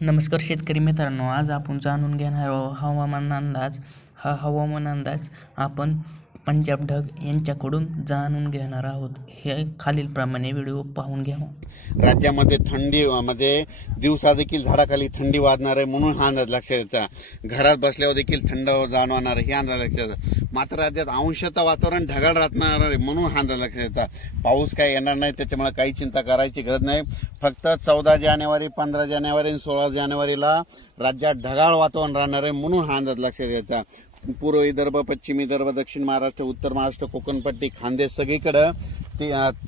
नमस्कार शेतकरी मित्रांनो, आज आपण जाणून घेणार आहोत हवामान अंदाज. हा हवामान अंदाज आपण पंजाब ढग यांच्याकडून जाणून घेणार आहोत. हे खालीलप्रमाणे व्हिडिओ पाहून घ्या. राज्यामध्ये थंडी मध्ये दिवसा देखील झाडाखाली थंडी वाजणार आहे म्हणून हा अंदाज लक्षात घ्यायचा. घरात बसल्यावर देखील थंड जाणवणार आहे हे अंदाज लक्षात घ्यायचा. मात्र राज्यात अंशतः वातावरण ढगाळ राहणार आहे म्हणून हा अंदाज लक्षात घ्यायचा. पाऊस काय येणार नाही, त्याच्यामुळे काही चिंता करायची गरज नाही. फक्त 14 जानेवारी 15 जानेवारी आणि 16 जानेवारीला राज्यात ढगाळ वातावरण राहणार आहे म्हणून हा अंदाज लक्षात घ्यायचा. पूर्व विदर्भ, पश्चिम विदर्भ, दक्षिण महाराष्ट्र, उत्तर महाराष्ट्र, कोकणपट्टी, खानदेश सगळीकडे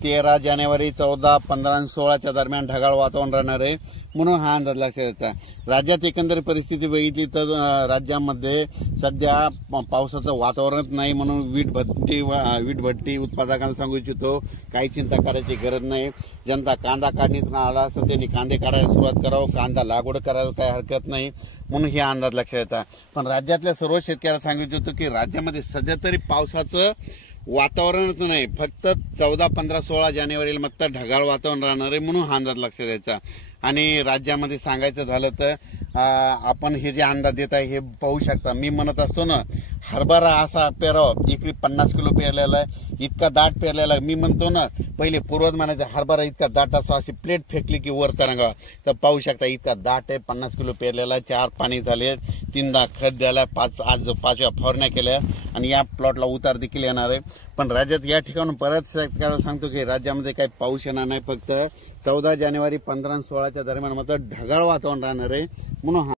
13 जानेवारी 14, 15 आणि 16च्या दरम्यान ढगाळ वातावरण राहणार आहे म्हणून हा अंदाज लक्षात घ्यायचा. राज्यात एकंदरीत परिस्थिती बघितली तर राज्यामध्ये सध्या पावसाचं वातावरणच नाही म्हणून वीटभट्टी उत्पादकांना सांगू इच्छितो, काही चिंता करायची गरज नाही. जनता कांदा काढणीचा आला असेल त्यांनी कांदे काढायला सुरुवात करावं, कांदा लागवड करायला काही हरकत नाही म्हणून हे अंदाज लक्षात येतात. पण राज्यातल्या सर्व शेतकऱ्यांना सांगू इच्छितो की राज्यामध्ये सध्या तरी पावसाचं वातावरणच नाही. फक्त 14, 15, 16 जानेवारीला मात्र ढगाळ वातावरण राहणार आहे म्हणून हा अंदाज लक्षात द्यायचा. आणि राज्यामध्ये सांगायचं झालं तर आपण हे जे अंदाज देत आहे हे पाहू शकता. मी म्हणत असतो ना, हरभरा असा पेरावा, एकरी 50 किलो पेरलेला आहे, इतका दाट पेरलेला आहे. मी म्हणतो ना, पहिले पूर्वज म्हणायचं हरभरा इतका दाट असा, अशी प्लेट फेकली की वर तरंगावा. तर पाहू शकता इतका दाट आहे, 50 किलो पेरलेला आहे. 4 पाणी झाले, 3दा खत द्यायला, आज 5व्या फवारण्या केल्या आणि या प्लॉटला उतार देखील येणार आहे. पण राज्यात या ठिकाणून परत शेतकऱ्याला सांगतो की राज्यामध्ये काही पाऊस येणार नाही. फक्त 14 जानेवारी 15 आणि 16च्या दरम्यान मात्र ढगाळ वातावरण राहणार आहे म्हणून